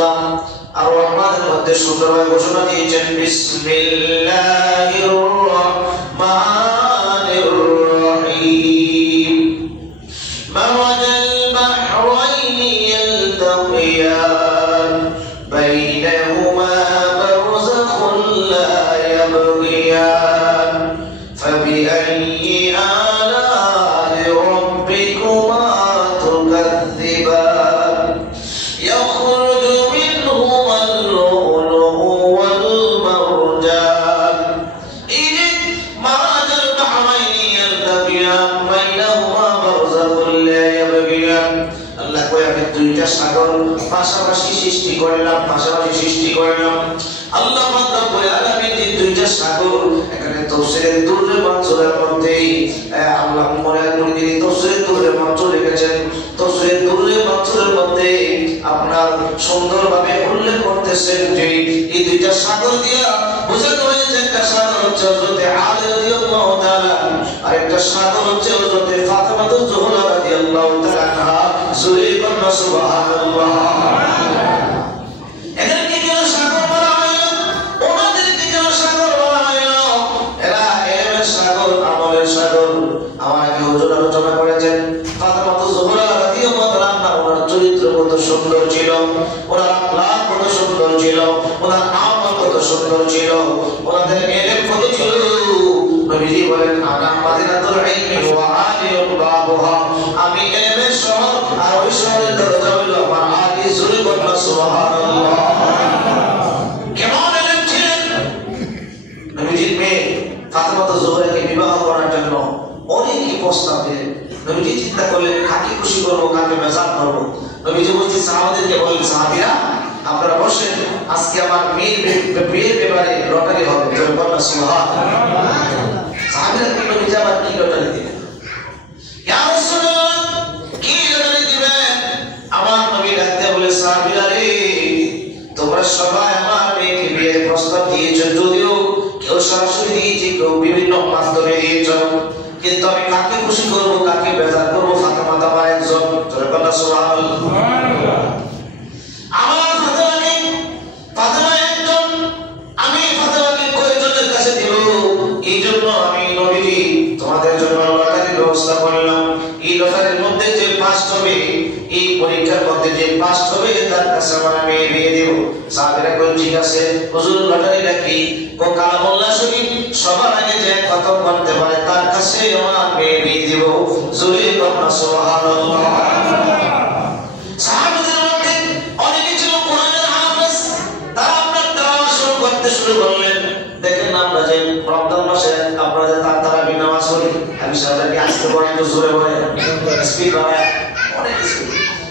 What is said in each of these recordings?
সূরা আর রহমানের মধ্যে সুন্দরভাবে ঘোষণা দিয়েছেন বিসমিল্লাহির রহমানির রহিম মাওয়াজাল বাহরাইনি ইয়ালতাকিয়ান বাইনাহুমা বারযাখুন লা ইয়াবগিয়ান ফাবিআইয়ি আলা'i রাব্বিকুমা তুকাযযিবান ইয়াখরুজু মিনহুমাল লু'লু'u ওয়াল মারজান ইযা মারাজাল বাহরাইনি ইয়ালতাকিয়ান বাইনাহুমা বারযাখুন লা ইয়াবগিয়ান। আল্লাহ কয় আমি দুইটা সাগর পাশাপাশি সৃষ্টি করলাম, আল্লাহ রাব্বুল আলামিন যে দুইটা সাগর এখানে তাফসীরের দুররে মানসুরের মধ্যে আল্লাহ মরার মুরিদি তাফসীরের দুররে মানসুর লিখেছেন। তাফসীরের দুররে মানসুরের মধ্যে আপনার সুন্দরভাবে উল্লেখ করতেছেন যে এই দুইটা সাগর দিয়া বোঝানো হয়েছে একটা সাগর হচ্ছে হযরত আলী রাদিয়াল্লাহু তাআলা আর একটা সাগর হচ্ছে হযরত ফাতিমা যুহরা রাদিয়াল্লাহু তাআলা আনহা। জোরে বলুন সুবহানাল্লাহ। সুন্দর ছিল, ওনার আখলাক কত সুন্দর ছিল, ওনার আমল কত সুন্দর ছিল, ওনাদের ইলম কত ছিল। নবীজি বলেন আনা মাদিনাতুল ইলমি ওয়া আলিউল বাবুহা, আমি ইলমের শহর আর ওই শহরের দরজা হলো আমার আলী। জোরে বলুন সুবহানাল্লাহ। কেমন ইলম ছিলেন নবীজির মেয়ে ফাতিমা যুহরাকে বিবাহ করার জন্য অনেকই প্রস্তাব দিলেন। নবীজি চিন্তা করলেন কাকে খুশি করবো, কাকে বেজার করবো। নবীজি বলছেন সাহাবাদেরকে বলেন সাহাবীরা আপনারা বসেন, আজকে আমার মেয়ের ব্যাপারে লটারি হবে। জোরে বলুন সুবহানাল্লাহ। সাহাবীরা কি নবীজি আবার কি লটারি দিলেন? ইয়া রাসূলুল্লাহ কি লটারি দিবেন? আমার নবী ডাকতে বলে সাহাবীরা রে তোমরা সবাই আমার মেয়েকে বিয়ের প্রস্তাব দিয়েছো, যদিও কেউ সরাসরি দিয়েছে, কেউ বিভিন্ন মাধ্যমে দিয়েছো, কিন্তু আমি কাকে খুশি করবো, কাকে বেজার করবো? ফাতিমা আমার একজন। জোরে বলুন সুবহানাল্লাহ। আমার ফাতিমা একজন, আমি ফাতিমাকে কয়েকজনের কাছে দিব। এই জন্য আমি নবীজি তোমাদের জন্য লটারির ব্যবস্থা করলাম। এই লটারির মধ্যে যে পাস হবে, এই পরীক্ষার মধ্যে যে পাস হবে তার কাছে আমার মেয়ে বিয়ে দেব। সাহাবীরা কইল ঠিক আছে হুজুর লটারিটা কি? ও কালামুল্লাহ শরীফ সবার আগে যে খতম করতে পারে তার কাছে আমার মেয়ে বিয়ে দেব। জোরে বলুন সুবহানাল্লাহ। সাহাবীদের মধ্যে অনেকে ছিল কোরআনের হাফেজ, তারা আপনার তেলাওয়াত শুরু করতে শুরু করলেন। দেখেন আমরা যে রমজান মাসে আপনাদের তারাবি নামাজ পড়ি, আমি সারাদিন আজকে পড়েন তো জোরে বলে স্পিড বাড়ায় অনেক স্পিড।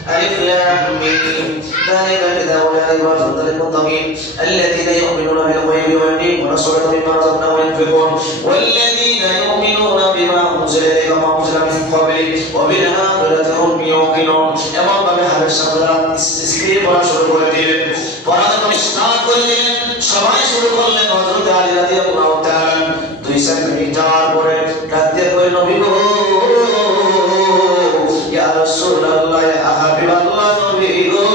ألف لام ميم ذلك الكتاب لا ريب فيه هدى للمتقين الذين يؤمنون بالغيب ويقيمون الصلاة ومما رزقناهم ينفقون والذين يؤمنون بما أنزل إليك وما أنزل من قبلك وبالآخرة هم يوقنون। এমন ভাবে হাদিস শব্দটা স্ক্রিপ্ট পড়া শুরু করে দিলেন, পড়া যখন স্টার্ট করলেন সবাই শুরু করলেন হযরত আলী রাদিয়াল্লাহু তাআলা। 2 মিনিট যাওয়ার পরে ডাকতে কই নবী গো ইয়া রাসূলুল্লাহ ইয়া হাবিবাল্লাহ নবী গো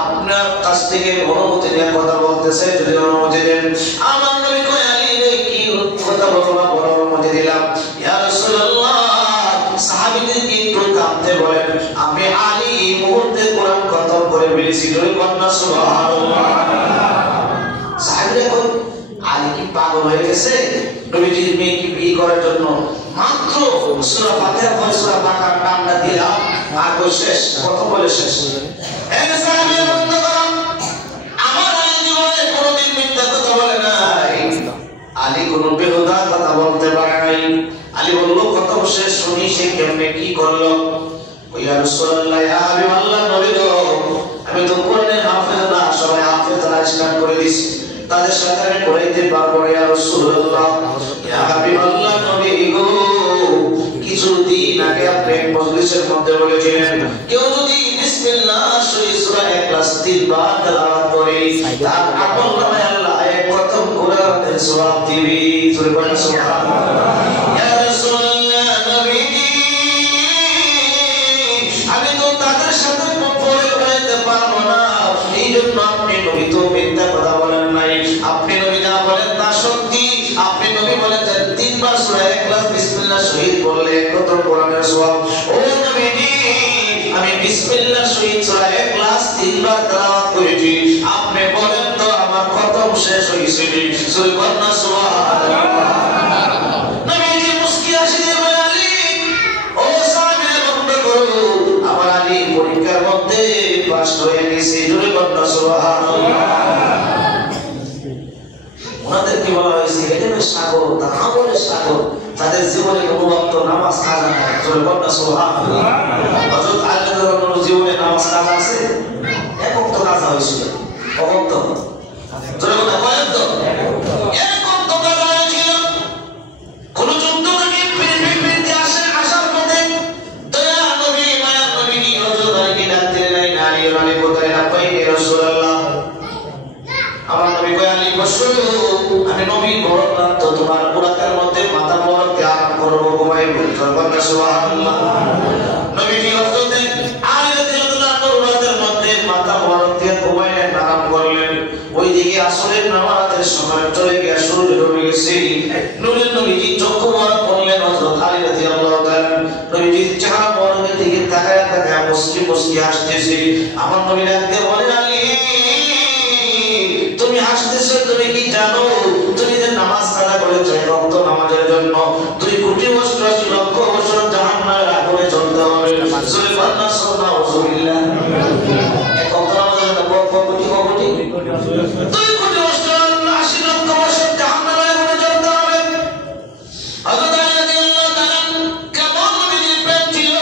আপনার কাছ থেকে অনুমতি নিয়ে কথা বলতেছে, যদি অনুমতি দেন। আমার নবী কয় আলী রে কি কথা বলবা? বড় অনুমতি দিলাম। ইয়া রাসূলুল্লাহ সাহাবীদেরকে একটু কাঁদতে বলেন, আমি আলী এই মুহূর্তে কোরআন খতম করে ফেলেছি। জোরে বলুন সুবহানাল্লাহ। সাহাবীরা কই আলী কি পাগল হয়ে গেছে নবীজির মেয়েকে বিয়ে করার জন্য? মাত্র সূরা ফাতিহা পড়ে সূরা বাকারার নামটা দিলাম আর তো শেষ, কত বলে শেষ। এই সাহাবীরা বন্ধ করুন, আমার আলী জীবনে কোনোদিন মিথ্যা কথা বলে নাই, আলী কোনো বেহুদা কথা বলতে পারে নাই। আলী বলল কত শেষ শুনি সে কেমনে কি করলো? ইয়া রাসূলুল্লাহ ইয়া হাবিবাল্লাহ নবী গো আমি তো কোরআনের হাফেজ না, সবাই হাফেজরা স্টার্ট করে দিছি, তাদের সাথে আমি পড়াইতে পারবো। ইয়া রাসূলুল্লাহ ইয়া হাবিবাল্লাহ নবী গো কিছুদিন আগে আপনি মজলিসের মধ্যে বলেছিলেন কেউ যদি বিসমিল্লাহ সূরা ইখলাস 3 বার তেলাওয়াত করে তার আমল নামায় আল্লাহ এক প্রথম কোরআনের সওয়াব দিবে। জোরে বলুন সুবহানাল্লাহ। ইয়া রাসূলুল্লাহ নবী আমি তো তাদের সাথে পড়াইতে পারবো না, 3 বার তেলাওয়াত করেছি, আপনি বলেন তো আমার খতম শেষ হয়েছে নি? সুবহানাল্লাহ সুবহানাল্লাহ। নবীজি মুস্কি হাসি দিয়ে বলেন, আলী ও সাহাবীরা বন্ধ করো, আমার আলী পরীক্ষার মধ্যে পাস হয়ে গেছে। সুবহানাল্লাহ সুবহানাল্লাহ। ওনাদের কি বলা হয়েছে? এলেমের সাগর, তার আমলের সাগর, তাদের জীবনে কোনো ওয়াক্ত নামাজ কাজা নাই। সুবহানাল্লাহ সুবহানাল্লাহ। হযরত আলী রাদিয়াল্লাহু জীবনে নামাজ কাজা আছে? এক ওয়াক্ত কাজা হয়েছিল। ওয়াক্ত জোরে বলেন, ওয়াক্ত এক ওয়াক্ত কাজা হয়েছিল। কোন যুদ্ধ থেকে ফিরে আসার পথে দয়া নবী মায়া নবী হযরত আলীকে ডাকতে নাই, আলী মানে কোথায়? না পাই রাসূলুল্লাহ। আমার নবী কয়, আলী বসো, আমি নবী বড় ক্লান্ত, তোমার পুরাতের মধ্যে মাথা মোবারক দিয়ে আরাম করবো, ঘুমাইবো। সুবহানাল্লাহ। নবীজি হযরত আলী রাদিয়াল্লাহু আনহু পুরাতের মধ্যে মাথা মোবারক দিয়ে ঘুমাইলেন, আরাম করলেন। ওইদিকে আসরের নামাজের সময় চলে গিয়ে সূর্য ডুবে গেছে। নূরের নবীজি চক্ষু মোবারক করলেন, হযরত আলী রাদিয়াল্লাহু তাআলা নবীজির চেহারা মোবারকের দিকে তাকায় তাকায় মুস্কি মুস্কি হাসতেছে। আমার নবী ডাকতে বলে, আলী তুমি হাসতেছো, তুমি কি জানো তুমি যে নামাজ কাজা করেছো রক্ত নামাজের জন্য 2,88,00,000 বছর জাহান্নামের আগুনে জ্বলতে হবে। সুবহানাল্লাহ সুবহানাল্লাহ। এক রক্ত নামাজের জন্য কোটি 2,88,00,000 বছর জাহান্নামের আগুনে জ্বলতে হবে। হযরত আলী রাদিয়াল্লাহু তাআলা কেমন নবীর প্রেম ছিল,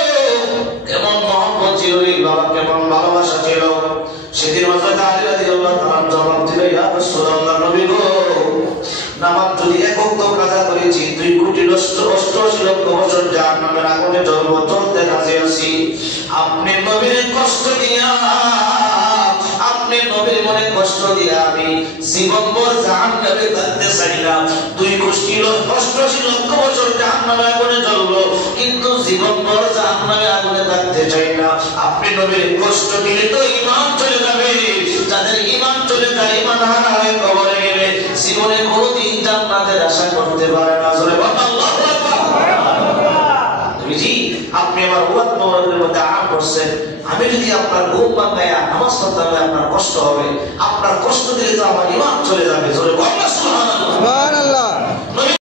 কেমন মহব্বত ছিল, বাবা কেমন ভালোবাসা ছিল। সেদিন হযরত আলী রাদিয়াল্লাহু তাআলা জবাব দিল, ইয়া রাসূলুল্লাহ, নবী গো, নামাজ যদি এক ওয়াক্ত কাজা করেছি 2,88,00,000 বছর জাহান্নামের আগুনে জ্বলবো, জ্বলতে রাজি আছি। আপনি নবীর কষ্ট দিয়া, আপনি নবীর মনে কষ্ট দিয়া আমি জীবনভর জাহান্নামে থাকতে চাই না। 2,88,00,000 বছর জাহান্নামের আগুনে জ্বলবো, কিন্তু জীবনভর জাহান্নামের আগুনে থাকতে চাই না। আপনি নবীর কষ্ট দিলে তো ঈমান চলে যাবে। যাদের ঈমান চলে যায়, ঈমান হারা হয়ে কবরে গেলে জীবনে কোনোদিন জান্নাতের আশা করতে পারে না। জোরে বলেন আল্লাহু আকবার। নবীজি আপনি আমার উম্মত মোবারকের মধ্যে আরাম করছেন, আমি যদি আপনার ঘুম ভাঙায়া নামাজ পড়তে হবে আপনার কষ্ট হবে, আপনার কষ্ট দিলে তো আমার ঈমান চলে যাবে। জোরে বলেন